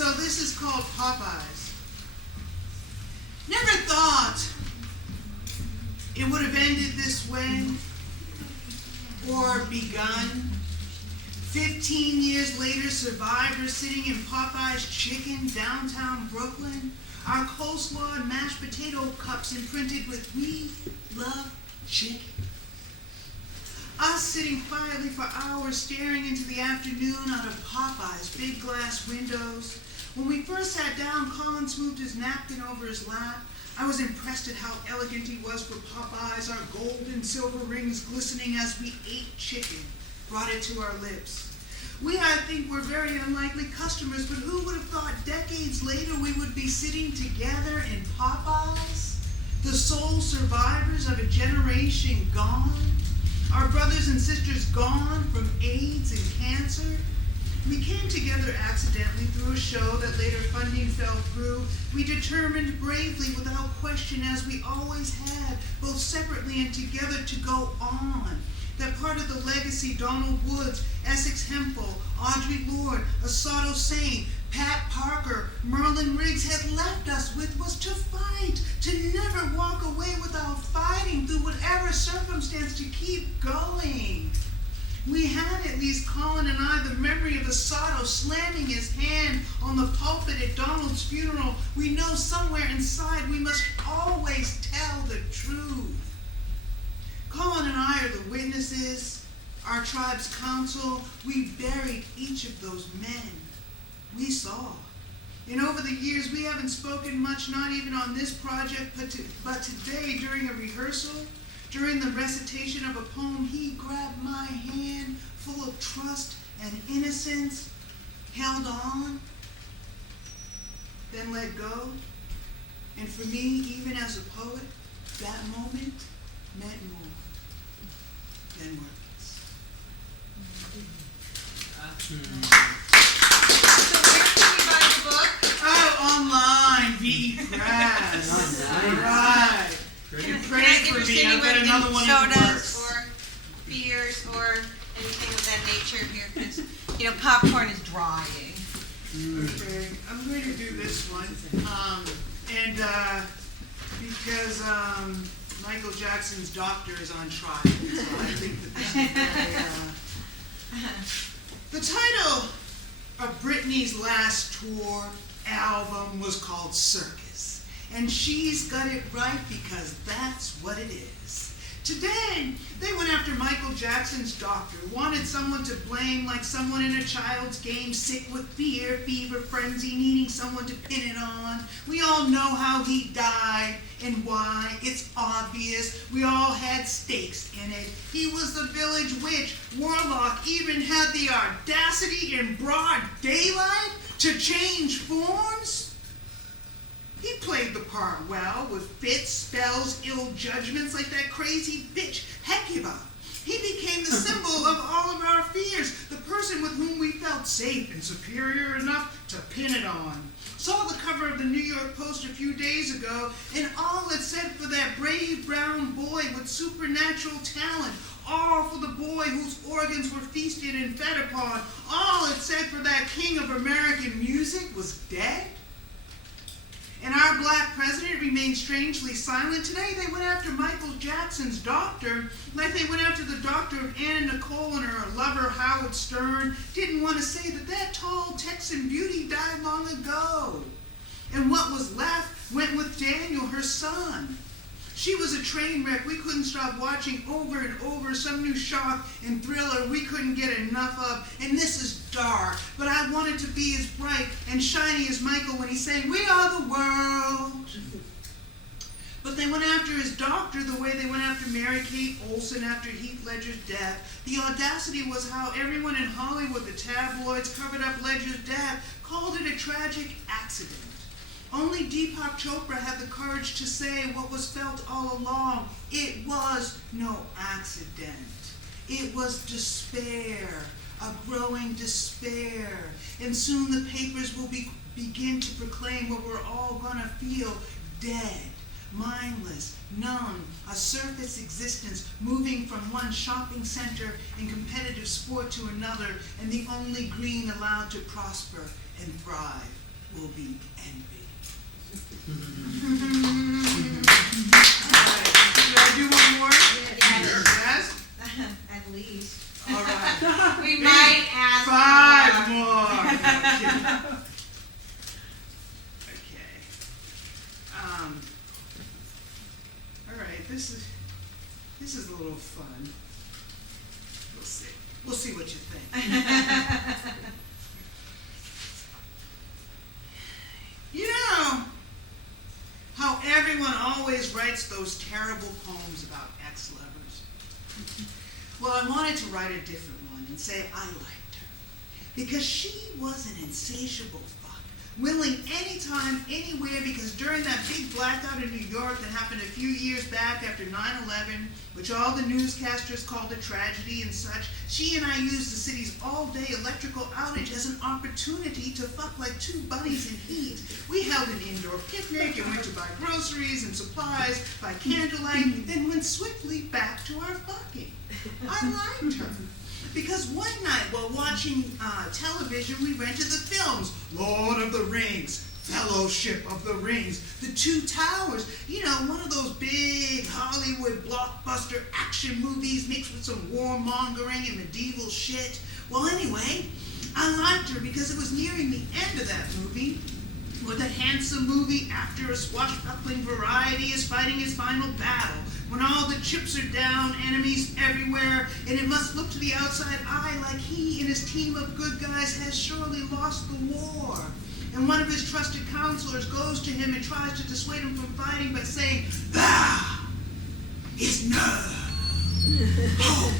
So this is called Popeyes. Never thought it would have ended this way or begun. 15 years later, survivors sitting in Popeye's Chicken, downtown Brooklyn. Our coleslaw and mashed potato cups imprinted with "We love chicken." Us sitting quietly for hours staring into the afternoon out of Popeye's big glass windows. When we first sat down, Colin smoothed his napkin over his lap. I was impressed at how elegant he was for Popeyes, our gold and silver rings glistening as we ate chicken, brought it to our lips. We, I think, were very unlikely customers, but who would have thought decades later we would be sitting together in Popeyes? The sole survivors of a generation gone, our brothers and sisters gone from AIDS and cancer. We came together accidentally through a show that later funding fell through. We determined bravely, without question, as we always had, both separately and together, to go on. That part of the legacy Donald Woods, Essex Hemphill, Audre Lorde, Asado Saint, Pat Parker, Merlin Riggs had left us with was to fight, to never walk away without fighting through whatever circumstance, to keep going. We had, at least Colin and I, the memory of Asado slamming his hand on the pulpit at Donald's funeral. We know somewhere inside we must always tell the truth. Colin and I are the witnesses, our tribe's council. We buried each of those men. We saw. And over the years, we haven't spoken much, not even on this project, but today, during a rehearsal, during the recitation of a poem, he grabbed my hand, full of trust and innocence, held on, then let go. And for me, even as a poet, that moment meant more than words. So where can we buy the book? Oh, online, VE Press. Right. Can I Pray for me. I've got another one in the works. Sodas or beers or anything of that nature here? Because, popcorn is drying. Okay, I'm going to do this one. Because Michael Jackson's doctor is on trial, so I think that this is very, The title of Britney's last tour album was called Circus. And she's got it right because that's what it is. Today, they went after Michael Jackson's doctor, wanted someone to blame like someone in a child's game, sick with fear, fever, frenzy, needing someone to pin it on. We all know how he died and why. It's obvious. We all had stakes in it. He was the village witch. Warlock even had the audacity in broad daylight to change forms. He played the part well, with fits, spells, ill judgments like that crazy bitch Hecuba. He became the symbol of all of our fears, the person with whom we felt safe and superior enough to pin it on. Saw the cover of the New York Post a few days ago, and all it said for that brave brown boy with supernatural talent, all for the boy whose organs were feasted and fed upon, all it said for that king of American music was dead. And our black president remained strangely silent. Today they went after Michael Jackson's doctor like they went after the doctor of Anna Nicole and her lover Howard Stern. Didn't want to say that that tall Texan beauty died long ago. And what was left went with Daniel, her son. She was a train wreck. We couldn't stop watching over and over some new shock and thriller we couldn't get enough of. And this is dark, but I wanted to be as bright and shiny as Michael when he sang, "We are the world." But they went after his doctor the way they went after Mary Kate Olsen after Heath Ledger's death. The audacity was how everyone in Hollywood, the tabloids, covered up Ledger's death, called it a tragic accident. Only Deepak Chopra had the courage to say what was felt all along. It was no accident. It was despair, a growing despair. And soon the papers will begin to proclaim what we're all going to feel: dead, mindless, numb, a surface existence moving from one shopping center and competitive sport to another, and the only green allowed to prosper and thrive. will be envy. Should I do one more? Yes? At least. All right. We might ask for 5 more. more. Okay. All right. This is a little fun. We'll see. We'll see what you think. You know how everyone always writes those terrible poems about ex-lovers? Well, I wanted to write a different one and say I liked her. Because she was an insatiable fuck, willing anytime, anywhere, because during that big blackout in New York that happened a few years back after 9/11, which all the newscasters called a tragedy and such, she and I used the city's all-day electrical outage as an opportunity to fuck like two bunnies in heat. We held an indoor picnic and went to buy groceries and supplies by candlelight, then went swiftly back to our fucking. I liked her. Because one night while watching television, we rented the films Lord of the Rings, Fellowship of the Rings, The Two Towers, you know, one of those big Hollywood blockbuster action movies mixed with some warmongering and medieval shit. Well, anyway, I liked her because it was nearing the end of that movie, where the handsome movie actor, a swashbuckling variety, is fighting his final battle, when all the chips are down, enemies everywhere, and it must look to the outside eye like he and his team of good guys has surely lost the war. And one of his trusted counselors goes to him and tries to dissuade him from fighting by saying, "There is no hope."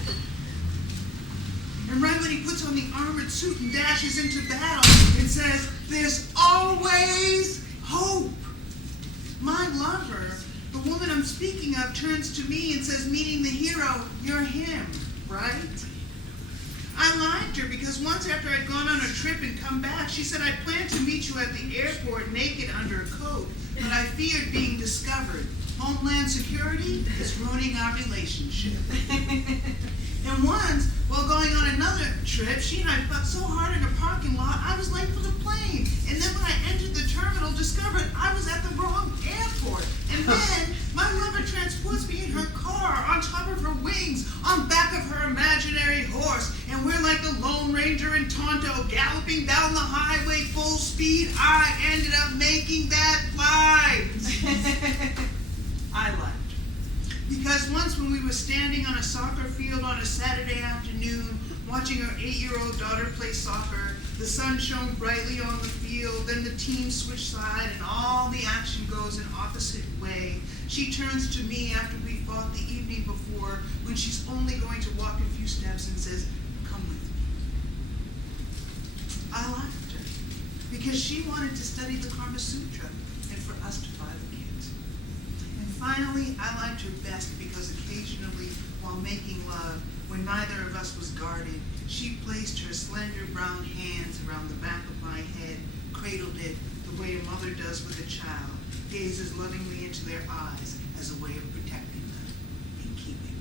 And right when he puts on the armored suit and dashes into battle, it says, "There's always hope." My lover, the woman I'm speaking of, turns to me and says, meeting the hero, "You're him, right?" I liked her because once after I'd gone on a trip and come back, she said, "I planned to meet you at the airport naked under a coat, but I feared being discovered. Homeland Security is ruining our relationship." And once, while going on another trip, she and I fucked so hard in a parking lot, I was late for the plane. And then when I entered the terminal, discovered I was at the wrong airport. And then my lover transports me in her car, on top of her wings, on back of her imaginary horse. And we're like the Lone Ranger and Tonto galloping down the highway full speed. I ended up making that flight. I liked her. Because once when we were standing on a soccer field on a Saturday afternoon, watching her 8-year-old daughter play soccer, the sun shone brightly on the field, then the team switched side and all the action goes an opposite way. She turns to me after we fought the evening before, when she's only going to walk a few steps, and says, "Come with me." I liked her because she wanted to study the Kama Sutra and for us to buy the kids. And finally, I liked her best because occasionally, while making love, when neither of us was guarded, she placed her slender brown hands around the back of my head, cradled it the way a mother does with a child, gazes lovingly into their eyes as a way of protecting them and keeping